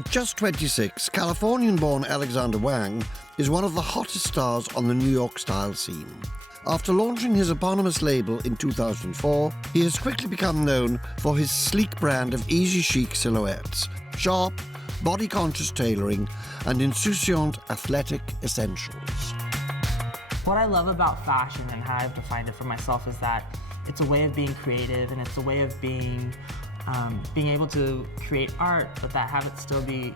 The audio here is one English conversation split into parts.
At just 26, Californian-born Alexander Wang is one of the hottest stars on the New York style scene. After launching his eponymous label in 2004, he has quickly become known for his sleek brand of easy chic silhouettes, sharp, body-conscious tailoring, and insouciant athletic essentials. What I love about fashion and how I've defined it for myself is that it's a way of being creative and it's a way of being able to create art, but that have it still be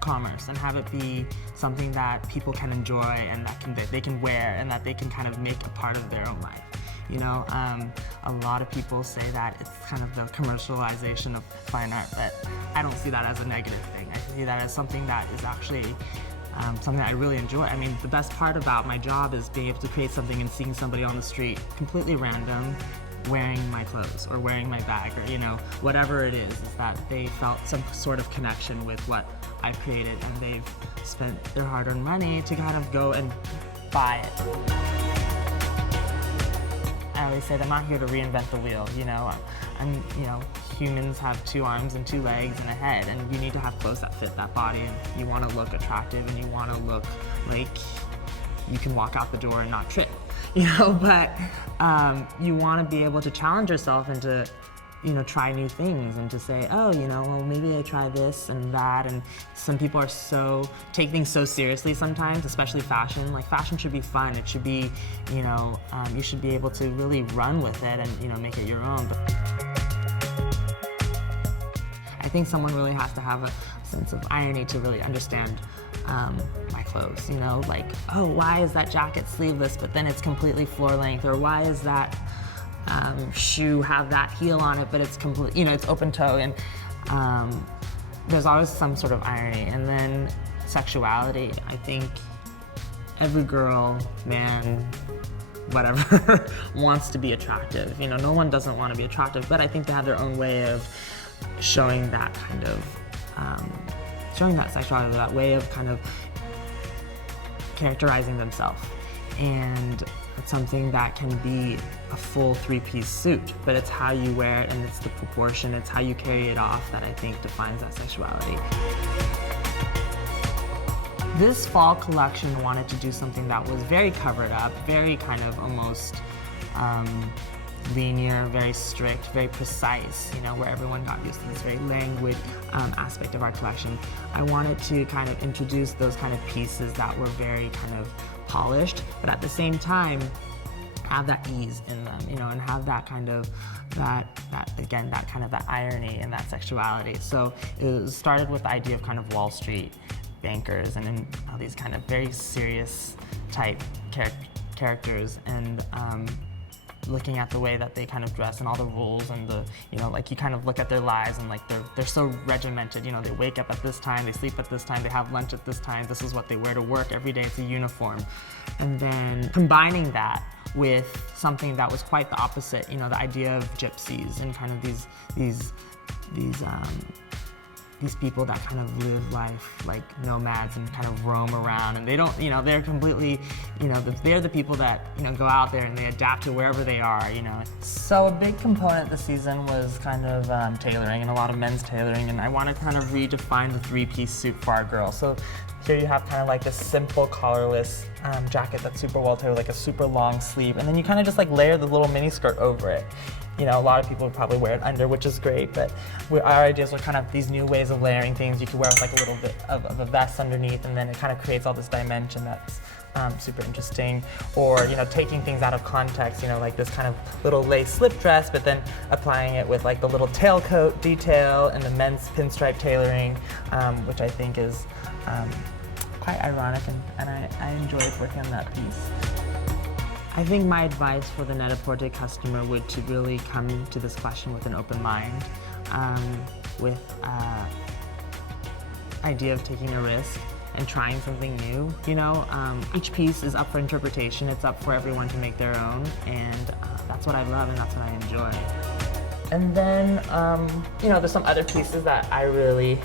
commerce and have it be something that people can enjoy and that they can wear and that they can kind of make a part of their own life. You know, a lot of people say that it's kind of the commercialization of fine art, but I don't see that as a negative thing. I see that as something that is actually something I really enjoy. I mean, the best part about my job is being able to create something and seeing somebody on the street, completely random, wearing my clothes or wearing my bag or, you know, whatever it is that they felt some sort of connection with what I've created and they've spent their hard-earned money to kind of go and buy it. I always say that I'm not here to reinvent the wheel, you know. Humans have 2 arms and 2 legs and a head, and you need to have clothes that fit that body, and you want to look attractive and you want to look like you can walk out the door and not trip, you know, but you want to be able to challenge yourself and to, you know, try new things and to say, oh, you know, well, maybe I try this and that. And some people are take things so seriously sometimes, especially fashion. Like, fashion should be fun. It should be, you know, you should be able to really run with it and, you know, make it your own. I think someone really has to have a sense of irony to really understand my clothes, you know, like, oh, why is that jacket sleeveless, but then it's completely floor length, or why is that shoe have that heel on it, but it's complete, you know, it's open toe, and there's always some sort of irony. And then sexuality, I think every girl, man, whatever, wants to be attractive. You know, no one doesn't want to be attractive, but I think they have their own way of showing that kind of, showing that sexuality, that way of kind of characterizing themselves. And it's something that can be a full 3-piece suit, but it's how you wear it and it's the proportion, it's how you carry it off that I think defines that sexuality. This fall collection wanted to do something that was very covered up, very kind of almost linear, very strict, very precise, you know, where everyone got used to this very languid aspect of our collection. I wanted to kind of introduce those kind of pieces that were very kind of polished, but at the same time have that ease in them, you know, and have that kind of, that irony and that sexuality. So it started with the idea of kind of Wall Street bankers and all these kind of very serious type characters, and looking at the way that they kind of dress and all the rules and the, you know, like you kind of look at their lives and like they're so regimented, you know, they wake up at this time, they sleep at this time, they have lunch at this time, this is what they wear to work every day, it's a uniform. And then combining that with something that was quite the opposite, you know, the idea of gypsies and kind of these people that kind of live life like nomads and kind of roam around, and they don't, you know, they're completely, you know, they're the people that, you know, go out there and they adapt to wherever they are, you know. So a big component this season was kind of tailoring, and a lot of men's tailoring, and I want to kind of redefine the 3-piece suit for our girls. So here you have kind of like this simple collarless jacket that's super well tailored, like a super long sleeve, and then you kind of just like layer the little mini skirt over it. You know, a lot of people would probably wear it under, which is great, but our ideas were kind of these new ways of layering things. You could wear with like a little bit of a vest underneath, and then it kind of creates all this dimension that's super interesting. Or, you know, taking things out of context, you know, like this kind of little lace slip dress, but then applying it with like the little tailcoat detail and the men's pinstripe tailoring, which I think is quite ironic, and I enjoyed working on that piece. I think my advice for the Net-a-Porter customer would to really come to this question with an open mind, with idea of taking a risk and trying something new. You know, each piece is up for interpretation. It's up for everyone to make their own, and that's what I love and that's what I enjoy. And then, you know, there's some other pieces that I really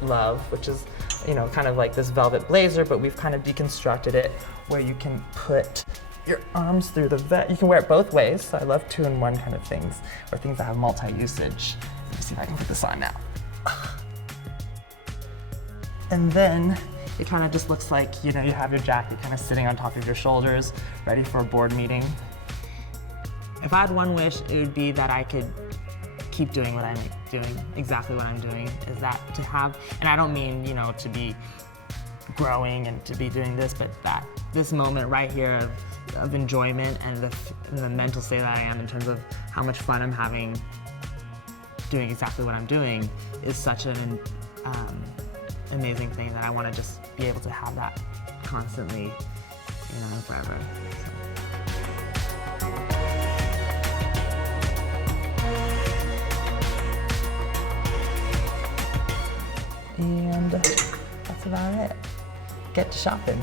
love, which is, you know, kind of like this velvet blazer, but we've kind of deconstructed it where you can put your arms through the vest. You can wear it both ways, so I love 2-in-1 kind of things, or things that have multi-usage. Let me see if I can put this on now. And then it kind of just looks like, you know, you have your jacket kind of sitting on top of your shoulders, ready for a board meeting. If I had one wish, it would be that I could keep doing what I'm doing, exactly what I'm doing, is that to have, and I don't mean, you know, to be growing and to be doing this, but that this moment right here of enjoyment and the mental state that I am in terms of how much fun I'm having doing exactly what I'm doing is such an amazing thing that I want to just be able to have that constantly, you know, forever. And that's about it. Get to shopping.